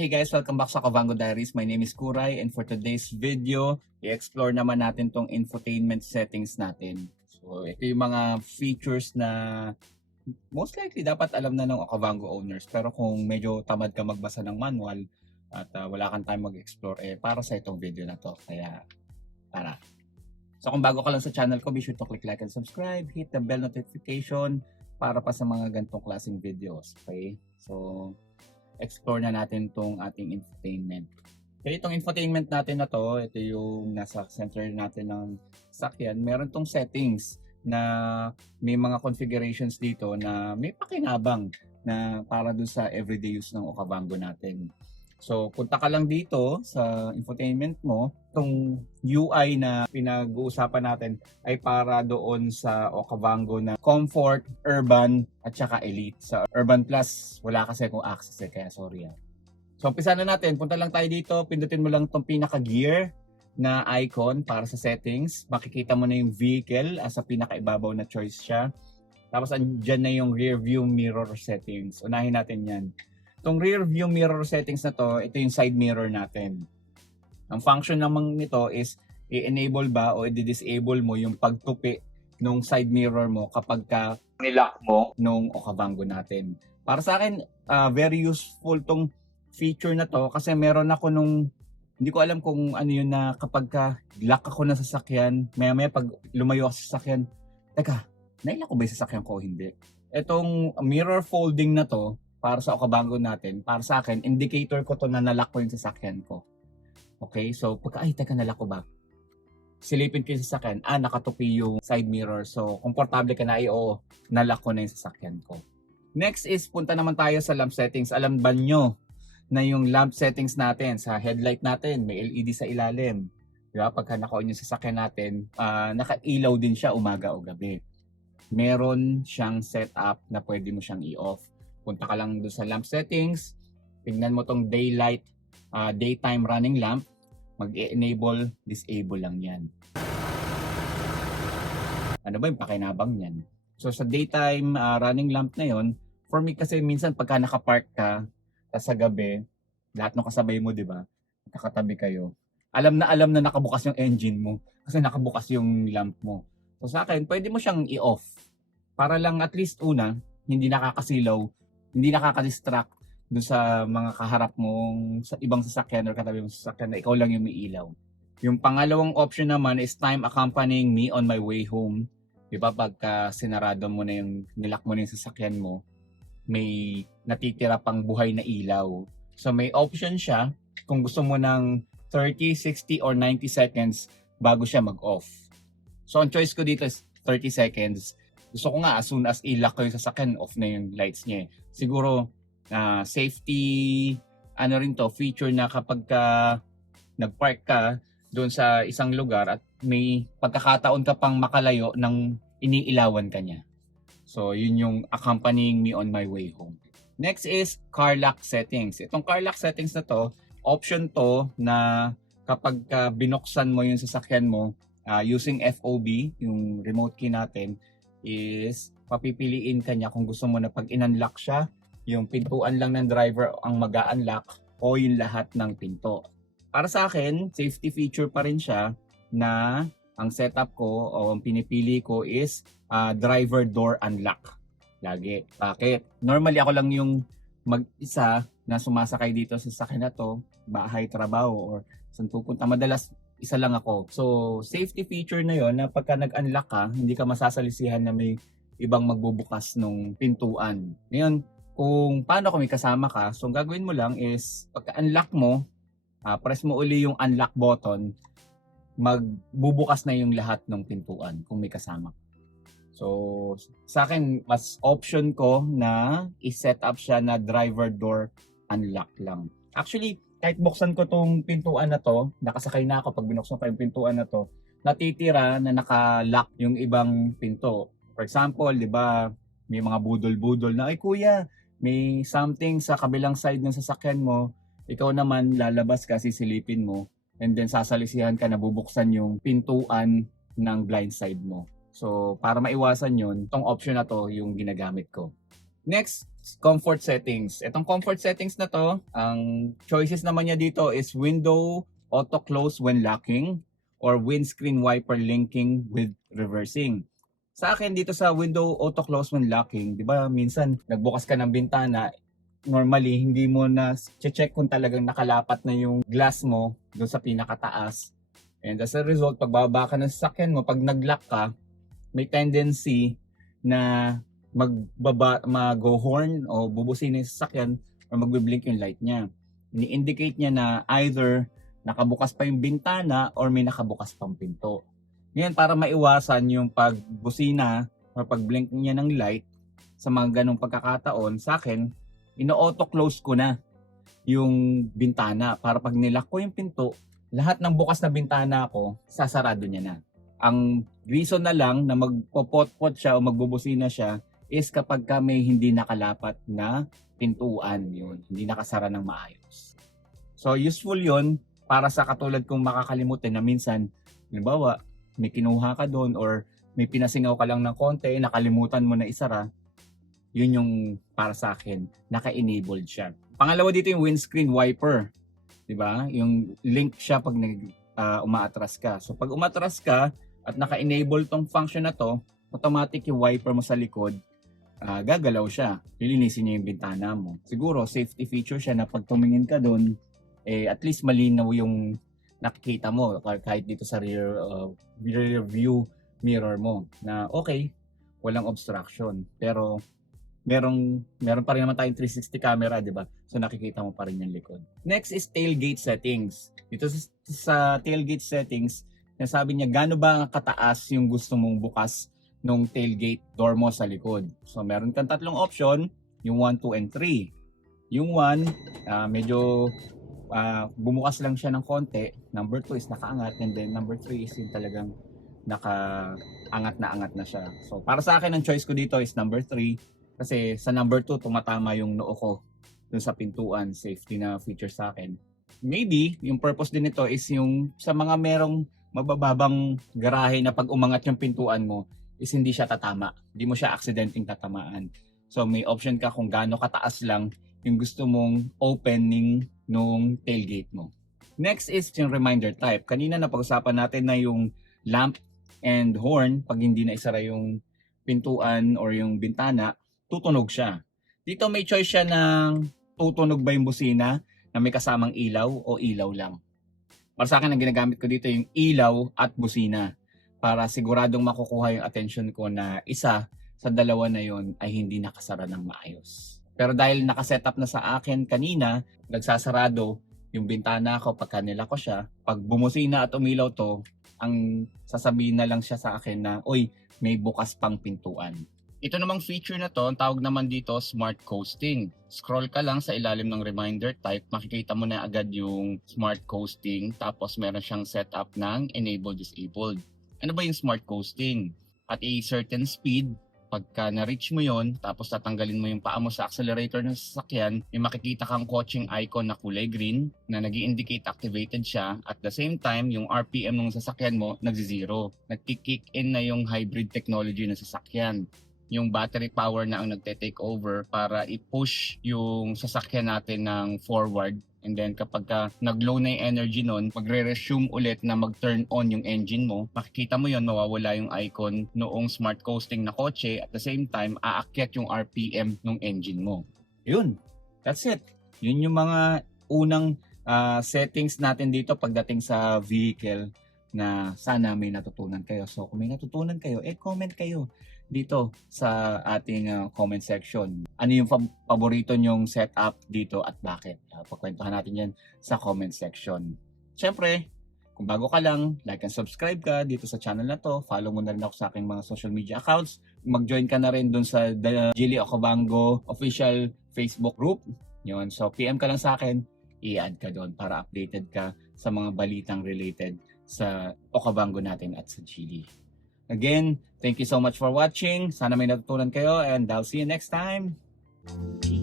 Hey guys, welcome back sa Kavango Diaries. My name is Kuray and for today's video, i-explore naman natin tong infotainment settings natin. So ito yung mga features na most likely dapat alam na ng Kavango owners. Pero kung medyo tamad ka magbasa ng manual at wala kang time mag-explore, para sa itong video na to. Kaya tara. So kung bago ka lang sa channel ko, be sure to click like and subscribe, hit the bell notification para pa sa mga ganitong klaseng videos. Okay? So explore na natin tong ating infotainment. Kaya itong infotainment natin na to, ito yung nasa center natin ng sakyan. Meron tong settings na may mga configurations dito na may pakinabang na para doon sa everyday use ng Okavango natin. So punta ka lang dito sa infotainment mo. Itong UI na pinag-uusapan natin ay para doon sa Okavango na Comfort, Urban at saka Elite. Sa Urban Plus wala kasi akong access kaya sorry. So umpisa na natin. Punta lang tayo dito. Pindutin mo lang itong pinaka-gear na icon para sa settings. Makikita mo na yung vehicle as sa pinaka-ibabaw na choice siya. Tapos andyan na yung rear view mirror settings. Unahin natin yan. Itong rear view mirror settings na to, ito yung side mirror natin. Ang function naman nito is i-enable ba o i-disable mo yung pagtupi ng side mirror mo kapag ka nilock mo nung Okavango natin. Para sa akin, very useful tong feature na to kasi meron ako nung, hindi ko alam kung ano yun na kapag ka lock ako na sasakyan, maya pag lumayo ako sa sasakyan, teka, nailak ko ba yung sasakyan ko o hindi? Itong mirror folding na to, para sa Okavango natin, para sa akin, indicator ko to na nalock ko yung sasakyan ko. Okay, so pagka, ay teka, nalock ko ba? Silipin ko yung sasakyan, nakatupi yung side mirror. So, komportable ka na, oo, nalock ko na yung sasakyan ko. Next is, punta naman tayo sa lamp settings. Alam ba nyo na yung lamp settings natin, sa headlight natin, may LED sa ilalim. Diba? Pagka naka-on yung sasakyan natin, naka-ilaw din siya umaga o gabi. Meron siyang setup na pwede mo siyang i-off. Punta ka lang doon sa lamp settings, tingnan mo tong daylight, daytime running lamp, mag-enable, disable lang yan. Ano ba yung pakinabang yan? So sa daytime running lamp na yon, for me kasi minsan pagka nakapark ka, sa gabi, lahat ng kasabay mo, di ba? Kakatabi kayo. Alam na nakabukas yung engine mo kasi nakabukas yung lamp mo. So sa akin, pwede mo siyang i-off para lang at least una, hindi nakakasilaw, hindi nakaka-distract doon sa mga kaharap mong sa ibang sasakyan or katabi mong sasakyan na ikaw lang yung may ilaw. Yung pangalawang option naman is time accompanying me on my way home. Di ba pagka sinarado mo na yung nilock mo na yung sasakyan mo, may natitira pang buhay na ilaw. So may option siya kung gusto mo ng 30, 60 or 90 seconds bago siya mag-off. So ang choice ko dito is 30 seconds. Gusto ko nga as soon as i-lock ko yung sasakyan, off na yung lights niya. Siguro safety rin to, feature na kapag ka nagpark ka doon sa isang lugar at may pagkakataon ka pang makalayo ng iniilawan ka niya. So yun yung accompanying me on my way home. Next is car lock settings. Itong car lock settings na to, option to na kapag binuksan mo yung sasakyan mo using FOB, yung remote key natin, is papipiliin ka niya kung gusto mo na pag in-unlock siya, yung pintuan lang ng driver ang mag-unlock o yung lahat ng pinto. Para sa akin, safety feature pa rin siya na ang setup ko o ang pinipili ko is driver door unlock. Lagi. Bakit? Normally ako lang yung mag-isa na sumasakay dito sa sasakyan na to, bahay, trabaho, or saan pupunta. Madalas isa lang ako. So, safety feature na yon na pagka nag-unlock ka, hindi ka masasalisihan na may ibang magbubukas ng pintuan. Ngayon, kung paano kung may kasama ka, so ang gagawin mo lang is, pagka-unlock mo, press mo uli yung unlock button, magbubukas na yung lahat ng pintuan kung may kasama. So, sa akin, mas option ko na i-set up siya na driver door unlock lang. Actually, kahit buksan ko tong pintuan na to, nakasakay na ako pag binuksan ko yung pintuan na to, natitira na naka-lock yung ibang pinto. For example, di ba, may mga budol-budol na, ay kuya, may something sa kabilang side ng sasakyan mo, ikaw naman lalabas ka, sisilipin mo, and then sasalisihan ka na bubuksan yung pintuan ng blind side mo. So, para maiwasan yun, itong option na to yung ginagamit ko. Next, comfort settings. Itong comfort settings na to, ang choices naman niya dito is window auto close when locking or windscreen wiper linking with reversing. Sa akin dito sa window auto close when locking, 'di ba minsan nagbukas ka ng bintana, normally hindi mo na check kung talagang nakalapat na yung glass mo doon sa pinakataas. And as a result, pagbaba ka ng sasakyan mo, pag nag-lock ka, may tendency na mag-go horn o bubusin yung sasakyan or magbe-blink yung light niya. Ini-indicate niya na either nakabukas pa yung bintana or may nakabukas pang pinto. Ngayon, para maiwasan yung pagbusina or pag-blink niya ng light sa mga ganong pagkakataon, sa akin, ino-auto close ko na yung bintana para pag nilock ko yung pinto, lahat ng bukas na bintana ko, sasarado niya na. Ang reason na lang na magpopot-pot siya o magbubusina siya is kapag ka may hindi nakalapat na pintuan, yun, hindi nakasara ng maayos. So useful yun para sa katulad kong makakalimutan na minsan, halimbawa, may kinuha ka doon or may pinasingaw ka lang ng konti, nakalimutan mo na isara, yun yung para sa akin, naka-enabled siya. Pangalawa dito yung windscreen wiper. 'Di ba? Yung link siya pag umaatras ka. So pag umatras ka at naka-enable tong function na to, automatic yung wiper mo sa likod, gagalaw siya. Lilinisin niya yung bintana mo. Siguro safety feature siya na pag tumingin ka doon, at least malinaw yung nakikita mo kahit dito sa rear view mirror mo na okay, walang obstruction. Pero meron pa rin naman tayong 360 camera, 'di ba? So nakikita mo pa rin yung likod. Next is tailgate settings. Dito sa tailgate settings, nasabi niya gaano ba kataas yung gusto mong bukas nung tailgate door mo sa likod. So meron kang tatlong option, yung 1, 2, and 3. Yung 1, medyo bumukas lang siya ng konti. Number 2 is nakaangat, and then number 3 is yung talagang nakaangat na siya. So para sa akin, ang choice ko dito is number 3. Kasi sa number 2, tumatama yung noo ko dun sa pintuan, safety na feature sa akin. Maybe, yung purpose din nito is yung sa mga merong mabababang garahe na pag umangat yung pintuan mo, is hindi siya tatama. Hindi mo siya accidenting tatamaan. So may option ka kung gaano kataas lang yung gusto mong opening nung tailgate mo. Next is yung reminder type. Kanina napag-usapan natin na yung lamp and horn, pag hindi na isara yung pintuan or yung bintana, tutunog siya. Dito may choice siya ng tutunog ba yung busina na may kasamang ilaw o ilaw lang. Para sa akin, ang ginagamit ko dito yung ilaw at busina para siguradong makukuha yung attention ko na isa sa dalawa na yon ay hindi nakasara ng maayos. Pero dahil nakasetup na sa akin kanina, nagsasarado yung bintana ko pagka nila ko siya, pag bumusina at umilaw to, ang sasabihin na lang siya sa akin na, oy, may bukas pang pintuan. Ito namang feature na to, ang tawag naman dito smart coasting. Scroll ka lang sa ilalim ng reminder type, makikita mo na agad yung smart coasting, tapos meron siyang setup ng enable-disabled. Ano ba yung smart coasting? At a certain speed, pagka na-reach mo yon, tapos tatanggalin mo yung paa mo sa accelerator ng sasakyan, may makikita kang coaching icon na kulay green na nag-i-indicate activated siya. At the same time, yung RPM ng sasakyan mo nagzi-zero. Nag-kick in na yung hybrid technology ng sasakyan. Yung battery power na ang nagte-take over para i-push yung sasakyan natin ng forward. And then kapag nag-low na yung energy nun, magre-resume ulit na mag-turn on yung engine mo, makikita mo yon, mawawala yung icon noong smart coasting na kotse. At the same time, aakyat yung RPM ng engine mo. Yun. That's it. Yun yung mga unang settings natin dito pagdating sa vehicle na sana may natutunan kayo. So kung may natutunan kayo, comment kayo dito sa ating comment section. Ano yung paborito nyong setup dito at bakit? Pagkwentuhan natin yan sa comment section. Siyempre, kung bago ka lang, like and subscribe ka dito sa channel na to. Follow mo na rin ako sa aking mga social media accounts. Mag-join ka na rin dun sa The Jilly Okavango official Facebook group. Yun. So PM ka lang sa akin, i-add ka doon para updated ka sa mga balitang related sa Okavango natin at sa Jilly. Again, thank you so much for watching. Sana may natutunan kayo and I'll see you next time. Peace.